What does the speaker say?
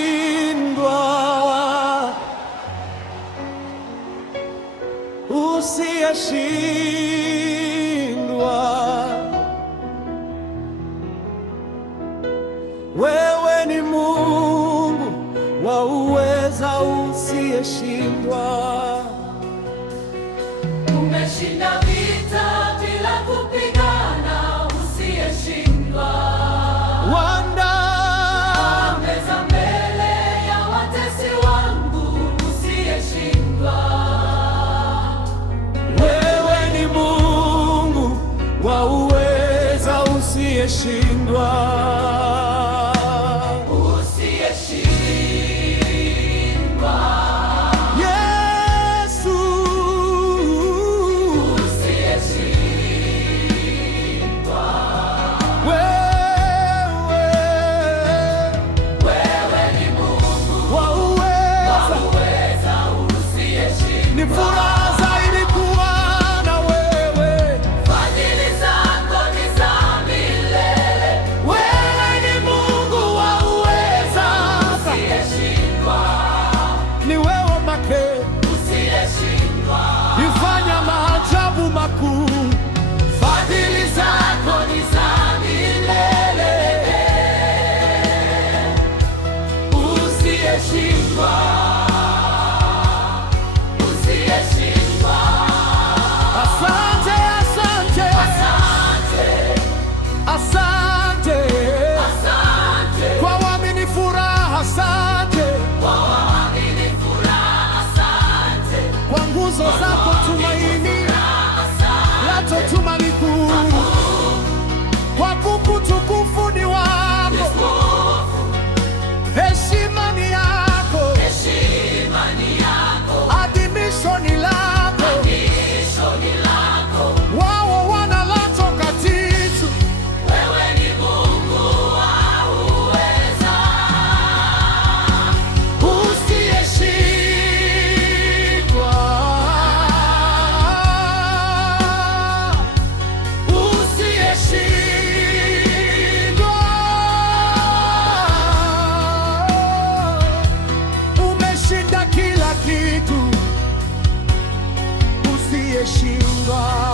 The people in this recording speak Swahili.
usiyeshindwa, usiyeshindwa. Wewe ni Mungu wa uweza, usiyeshindwa. Umeshinda vita bila kupigana, usiyeshindwa. Wanda meza mbele ya watesi wangu, usiyeshindwa. wewe ni Mungu wa uweza, usiyeshindwa. Ni furaha zaidi kuwa na wewe. Fadhili zako ni za milele. Wewe ni Mungu wa uweza, Usiyeshindwa. ni wewe pekee Usiyeshindwa. ifanya maajabu makuu. Fadhili zako ni za milele. Usiyeshindwa. Asante, asante, asante, Asante kwa uaminifu raha, asante kwa uaminifu, asante kwa nguzo zako, tumaini latotuma likuu, kwa kukutukufu ni wako, heshima ni yako, heshima ni yako, adhimisho ni lako. adhimisho ni lako. Wao wanalatoka titu, Wewe ni Mungu wa uweza, usiyeshindwa, usiyeshindwa. Umeshinda kila kitu, usiyeshindwa.